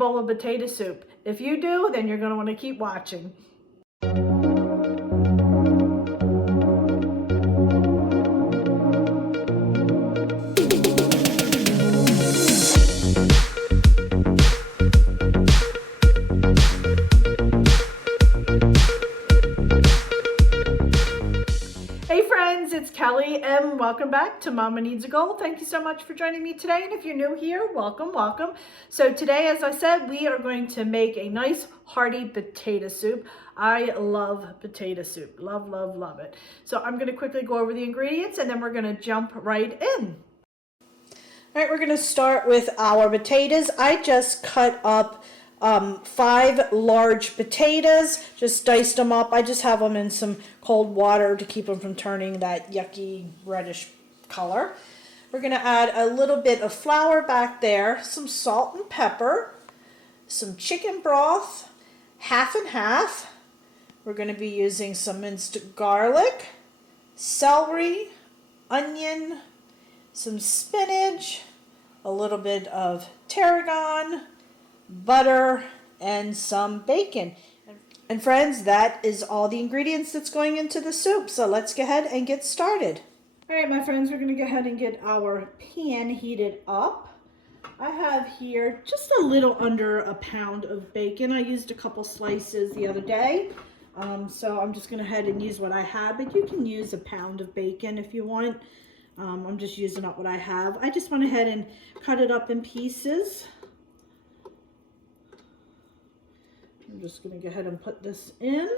bowl of potato soup. If you do, then you're going to want to keep watching. It's Kelly and welcome back to Mama Needs a Goal. Thank you so much for joining me today, and if you're new here, welcome, welcome. So today, as I said, we are going to make a nice hearty potato soup. I love potato soup, love, love, love it. So I'm going to quickly go over the ingredients and then we're going to jump right in. All right, we're going to start with our potatoes. I just cut up 5 large potatoes, just diced them up. I just have them in some cold water to keep them from turning that yucky reddish color. We're going to add a little bit of flour back there, some salt and pepper, some chicken broth, half and half. We're going to be using some minced garlic, celery, onion, some spinach, a little bit of tarragon, butter, and some bacon. And friends, that is all the ingredients that's going into the soup. So let's go ahead and get started. All right, my friends, we're going to go ahead and get our pan heated up. I have here just a little under a pound of bacon. I used a couple slices the other day. So I'm just going to head and use what I have, but you can use a pound of bacon if you want. I'm just using up what I have. I just went ahead and cut it up in pieces. I'm just going to go ahead and put this in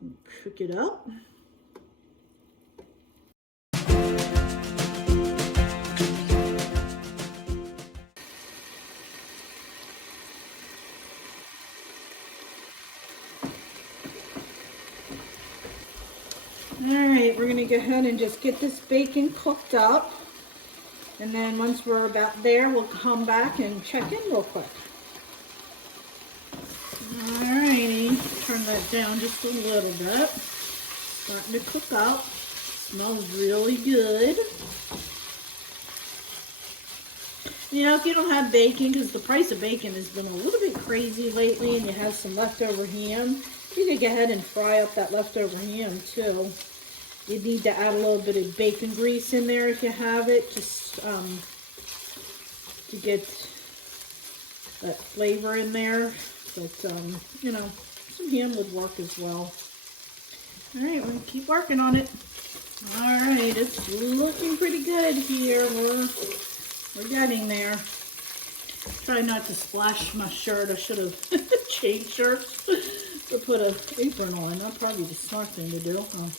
and cook it up. Alright, we're going to go ahead and just get this bacon cooked up. And then once we're about there, we'll come back and check in real quick. Alrighty, turn that down just a little bit. Starting to cook up. Smells really good. You know, if you don't have bacon, because the price of bacon has been a little bit crazy lately, and you have some leftover ham, you can go ahead and fry up that leftover ham too. You need to add a little bit of bacon grease in there if you have it, just to get that flavor in there. But, you know, some ham would work as well. All right, we're going to keep working on it. All right, it's looking pretty good here. We're getting there. Try not to splash my shirt. I should have changed shirts to put an apron on. That's probably the smart thing to do. Huh?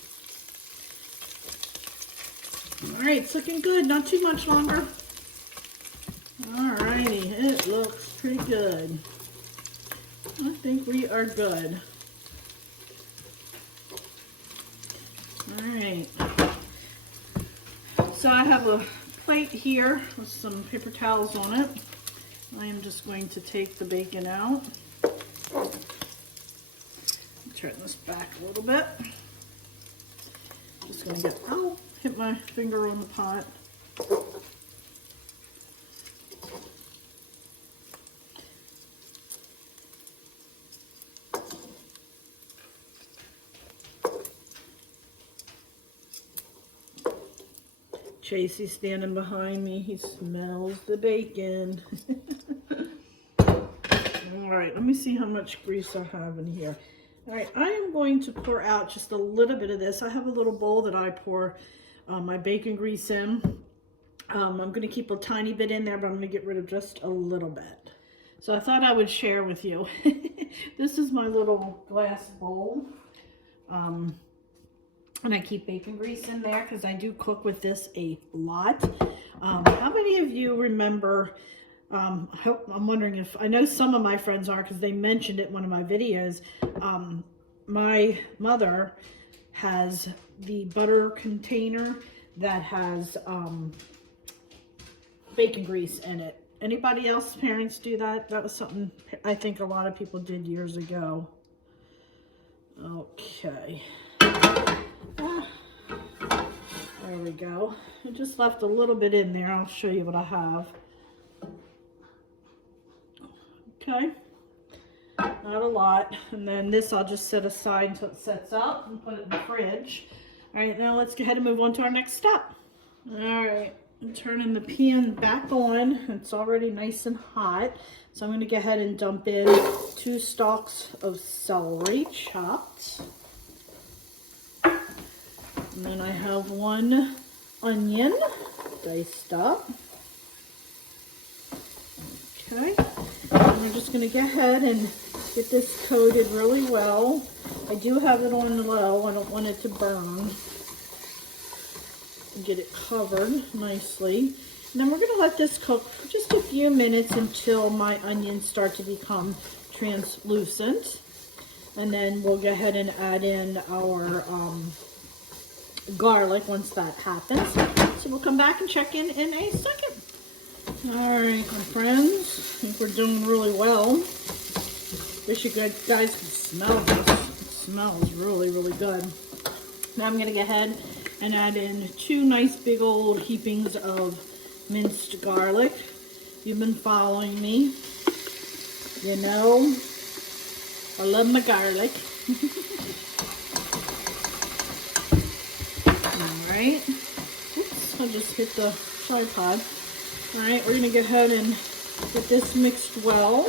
All right, it's looking good. Not too much longer. All righty, it looks pretty good. I think we are good. All right. So I have a plate here with some paper towels on it. I am just going to take the bacon out. Turn this back a little bit. Just going to hit my finger on the pot. Chasey's standing behind me. He smells the bacon. All right, let me see how much grease I have in here. All right, I am going to pour out just a little bit of this. I have a little bowl that I pour my bacon grease in. I'm going to keep a tiny bit in there, but I'm going to get rid of just a little bit. So I thought I would share with you. This is my little glass bowl. And I keep bacon grease in there because I do cook with this a lot. How many of you remember, I'm wondering if, I know some of my friends are because they mentioned it in one of my videos. My mother has the butter container that has bacon grease in it. Anybody else, parents, do that? That was something I think a lot of people did years ago. Okay. There we go. I just left a little bit in there. I'll show you what I have. Okay, not a lot. And then this I'll just set aside until it sets up and put it in the fridge. All right, now let's go ahead and move on to our next step. All right, I'm turning the pan back on. It's already nice and hot. So I'm going to go ahead and dump in 2 stalks of celery chopped. And then I have 1 onion diced up. Okay, and we're just going to go ahead and get this coated really well. I do have it on low. I don't want it to burn. Get it covered nicely. And then we're going to let this cook for just a few minutes until my onions start to become translucent. And then we'll go ahead and add in our garlic once that happens. So we'll come back and check in a second. All right, my friends, I think we're doing really well. Wish you guys could smell this. It smells really, really good. Now I'm going to go ahead and add in 2 nice big old heapings of minced garlic. You've been following me. You know, I love my garlic. All right. Oops, I just hit the tripod. All right, we're gonna go ahead and get this mixed well.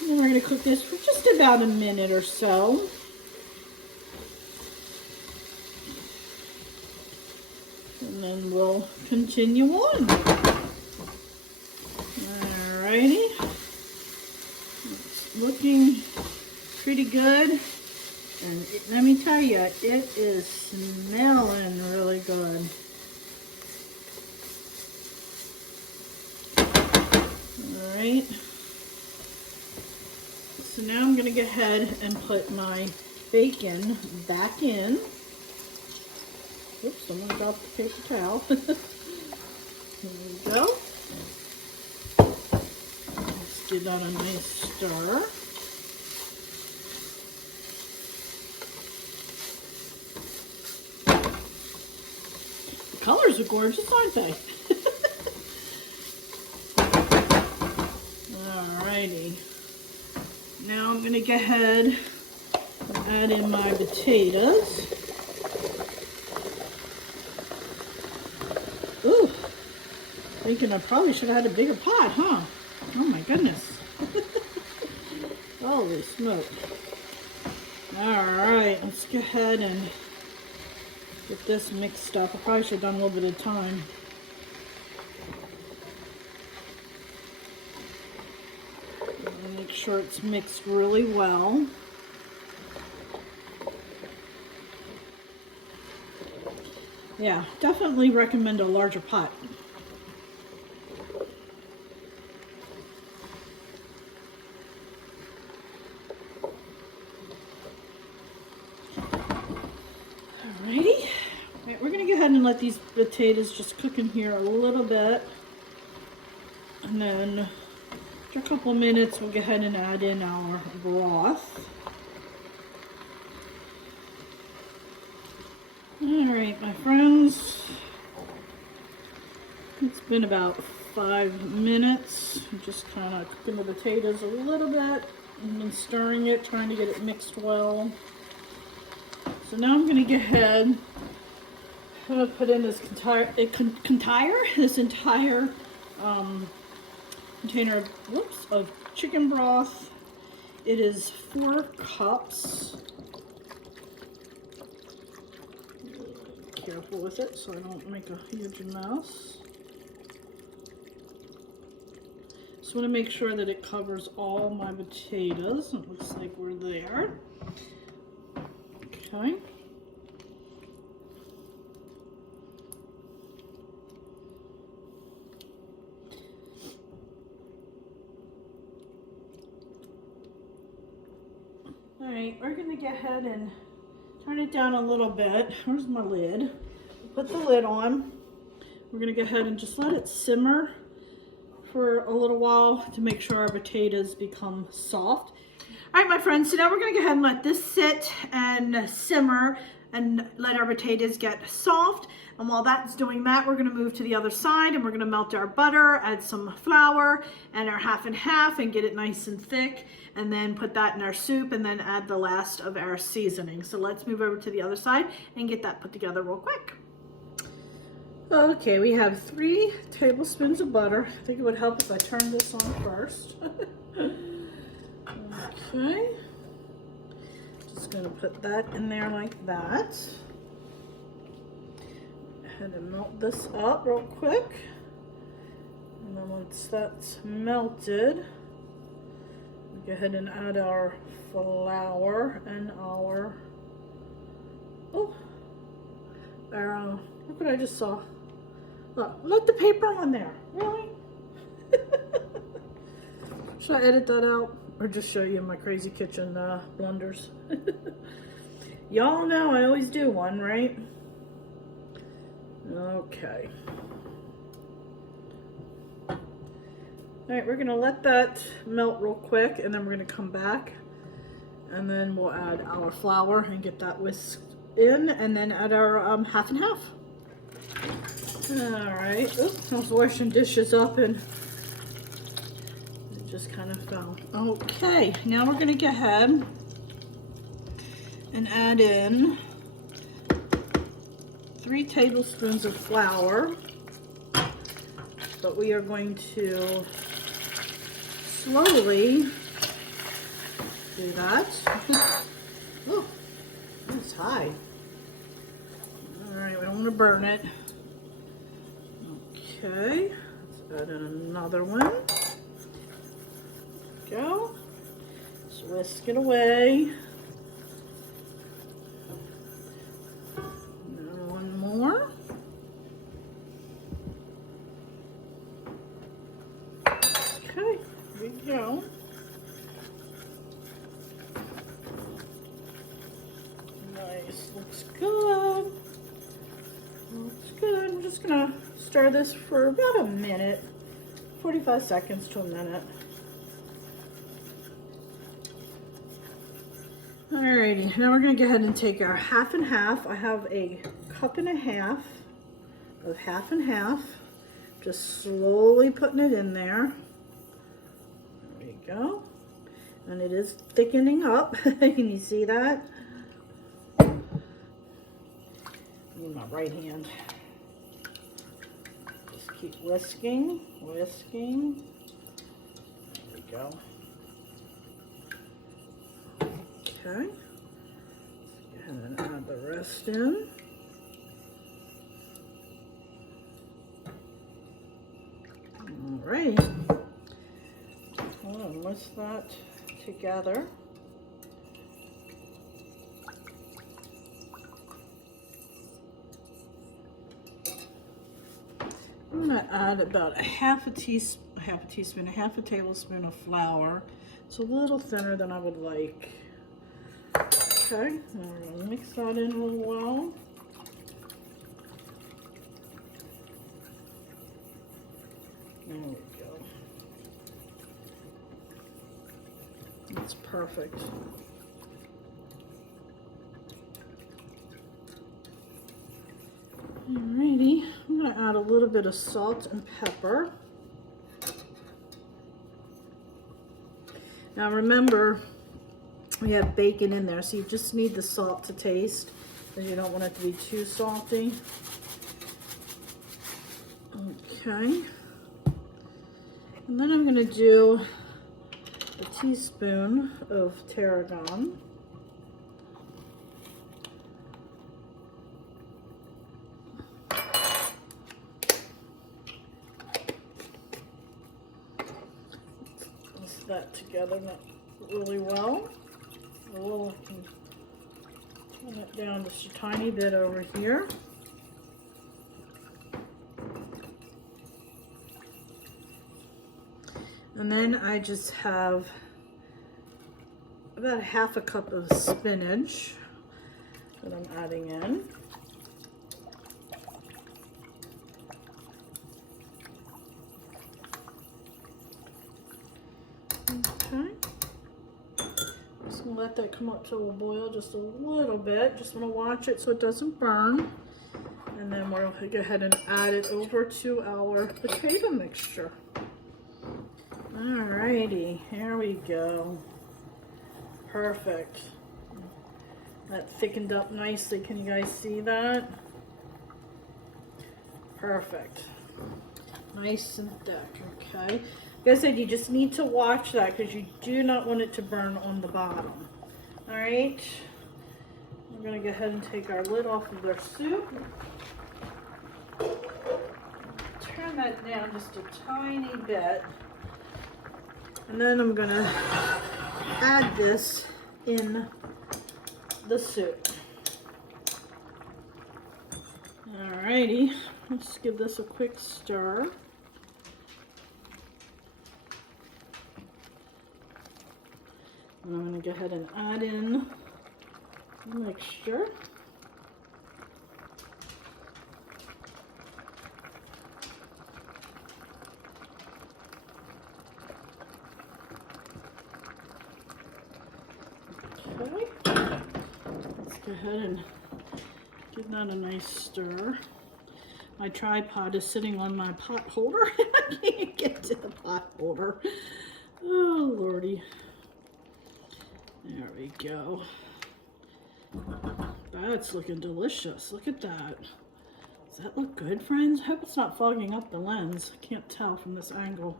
And then we're gonna cook this for just about a minute or so. And then we'll continue on. Alrighty. It's looking pretty good. And let me tell you, it is smelling really good. Alright. So now I'm going to go ahead and put my bacon back in. Oops, someone dropped the paper towel. There we go. Let's give that a nice stir. The colors are gorgeous, aren't they? Alrighty. Now I'm going to go ahead and add in my potatoes. Ooh, thinking I probably should have had a bigger pot, huh? Oh my goodness. Holy smoke. Alright, let's go ahead and get this mixed up. I probably should have done a little bit of time. Make sure it's mixed really well. Yeah, definitely recommend a larger pot. Alrighty. Right, we're going to go ahead and let these potatoes just cook in here a little bit. And then after a couple of minutes, we'll go ahead and add in our broth. Alright, my friends, it's been about 5 minutes. I'm just kind of cooking the potatoes a little bit and then stirring it, trying to get it mixed well. So now I'm going to go ahead, I'm going to put in this entire container of chicken broth. It is 4 cups. Careful with it so I don't make a huge mess. Just want to make sure that it covers all my potatoes. It looks like we're there. Okay. Alright, we're going to go ahead and turn it down a little bit. Where's my lid? Put the lid on. We're going to go ahead and just let it simmer for a little while to make sure our potatoes become soft. All right, my friends, so now we're gonna go ahead and let this sit and simmer and let our potatoes get soft. And while that's doing that, we're gonna move to the other side and we're gonna melt our butter, add some flour and our half and half and get it nice and thick. And then put that in our soup and then add the last of our seasoning. So let's move over to the other side and get that put together real quick. Okay, we have 3 tablespoons of butter. I think it would help if I turned this on first. Okay, just gonna put that in there like that. Go ahead and melt this up real quick. And then once that's melted, go ahead and add our flour and our, look what I just saw. Look, let the paper on there, really? Should I edit that out? Or just show you my crazy kitchen blunders? Y'all know I always do one, right? Okay. All right, we're gonna let that melt real quick and then we're gonna come back and then we'll add our flour and get that whisked in and then add our half and half. All right, oops, I was washing dishes up and just kind of fell. Okay, now we're gonna go ahead and add in 3 tablespoons of flour, but we are going to slowly do that. Oh, it's high. All right, we don't want to burn it. Okay, let's add in another one. Go. Just whisk it away. And one more. Okay, here we go. Nice, looks good. Looks good. I'm just gonna stir this for about a minute, 45 seconds to a minute. Alrighty, now we're going to go ahead and take our half and half. I have a cup and a half of half and half. Just slowly putting it in there. There we go. And it is thickening up. Can you see that? Use my right hand. Just keep whisking, whisking. There we go. Okay, and then add the rest in. All right, and whisk that together. I'm going to add about a half a tablespoon of flour. It's a little thinner than I would like. Okay, and we're going to mix that in real well. There we go. That's perfect. Alrighty, I'm going to add a little bit of salt and pepper. Now remember, we have bacon in there, so you just need the salt to taste, because you don't want it to be too salty. Okay. And then I'm going to do a teaspoon of tarragon. Mix that together really well. I can turn it down just a tiny bit over here. And then I just have about half a cup of spinach that I'm adding in. Okay. let that come up to a boil just a little bit. Just want to watch it so it doesn't burn. And then we'll go ahead and add it over to our potato mixture. Alrighty, here we go. Perfect. That thickened up nicely. Can you guys see that? Perfect. Nice and thick, okay? Like I said, you just need to watch that because you do not want it to burn on the bottom. Alright, we're going to go ahead and take our lid off of our soup. Turn that down just a tiny bit. And then I'm going to add this in the soup. Alrighty, let's give this a quick stir. And I'm going to go ahead and add in the mixture. Okay, let's go ahead and give that a nice stir. My tripod is sitting on my pot holder. I can't get to the pot holder. Oh, Lordy. There we go. That's looking delicious. Look at that. Does that look good, friends? I hope it's not fogging up the lens. I can't tell from this angle.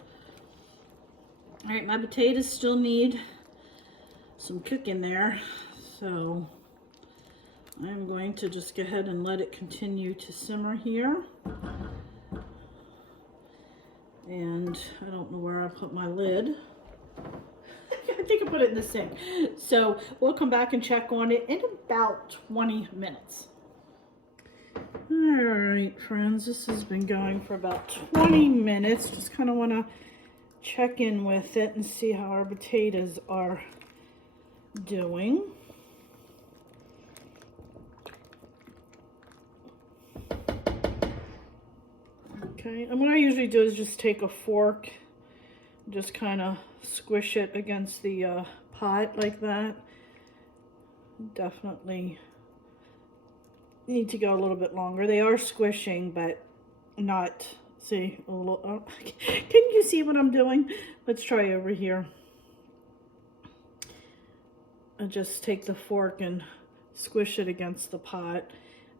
All right, my potatoes still need some cooking there. So I'm going to just go ahead and let it continue to simmer here. And I don't know where I put my lid. I think I put it in the sink. So we'll come back and check on it in about 20 minutes. All right, friends, this has been going for about 20 minutes. Just kind of want to check in with it and see how our potatoes are doing. Okay, and what I usually do is just take a fork, just kind of squish it against the pot like that. Definitely need to go a little bit longer. They are squishing, but not, see, a little, oh, can you see what I'm doing? Let's try over here. I just take the fork and squish it against the pot.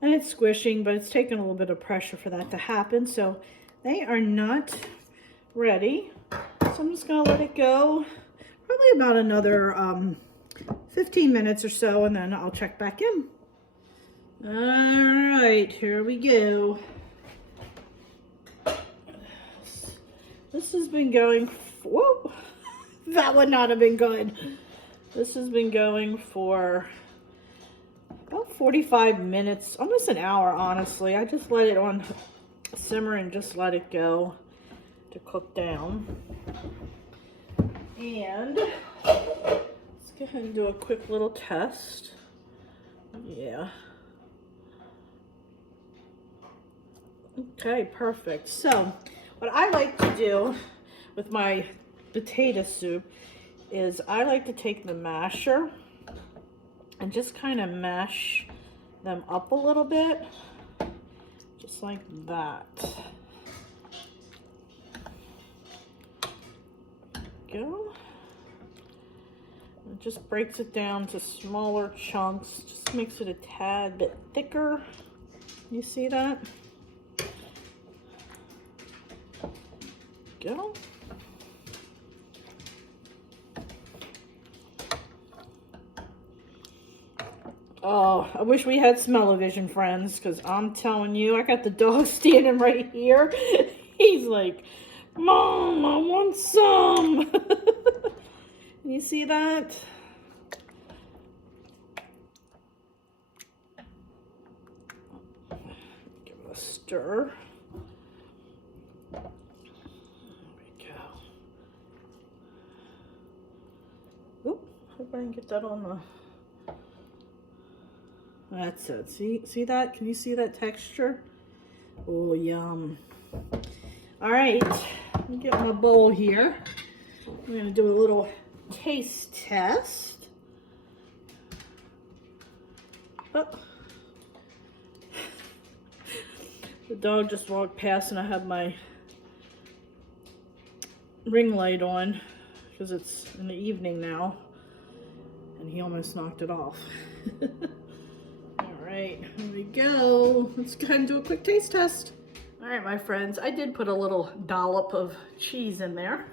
And it's squishing, but it's taking a little bit of pressure for that to happen. So they are not ready. So I'm just going to let it go probably about another 15 minutes or so, and then I'll check back in. All right, here we go. This has been going, whoa, that would not have been good. This has been going for about 45 minutes, almost an hour, honestly. I just let it on simmer and just let it go to cook down. And let's go ahead and do a quick little test. Yeah. Okay, perfect. So what I like to do with my potato soup is I like to take the masher and just kind of mash them up a little bit, just like that. Go. It just breaks it down to smaller chunks, just makes it a tad bit thicker. You see that? Go. Oh, I wish we had smell-o-vision, friends, because I'm telling you, I got the dog standing right here. He's like, Mom, I want some. You see that? Give it a stir. There we go. Oop, hope I can get that on the... That's it. See that? Can you see that texture? Oh, yum. All right, let me get my bowl here. I'm going to do a little taste test. Oh. The dog just walked past and I have my ring light on because it's in the evening now and he almost knocked it off. All right, here we go. Let's go ahead and do a quick taste test. All right, my friends, I did put a little dollop of cheese in there.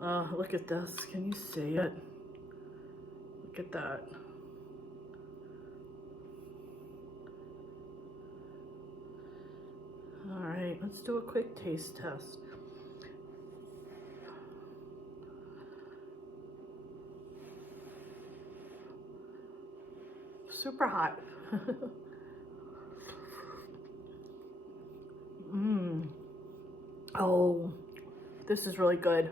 Look at this. Can you see it? Look at that. All right, let's do a quick taste test. Super hot. Oh, this is really good.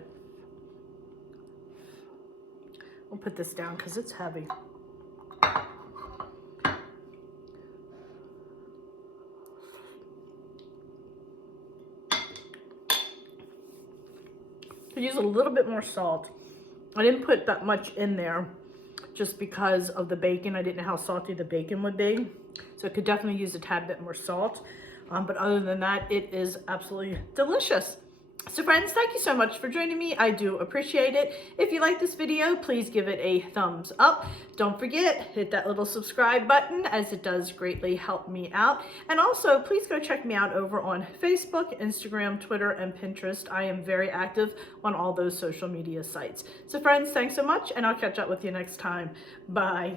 I'll put this down because it's heavy. Could use a little bit more salt. I didn't put that much in there just because of the bacon. I didn't know how salty the bacon would be. So I could definitely use a tad bit more salt. But other than that, it is absolutely delicious. So friends, thank you so much for joining me. I do appreciate it. If you like this video, please give it a thumbs up. Don't forget, hit that little subscribe button as it does greatly help me out. And also, please go check me out over on Facebook, Instagram, Twitter, and Pinterest. I am very active on all those social media sites. So friends, thanks so much, and I'll catch up with you next time. Bye.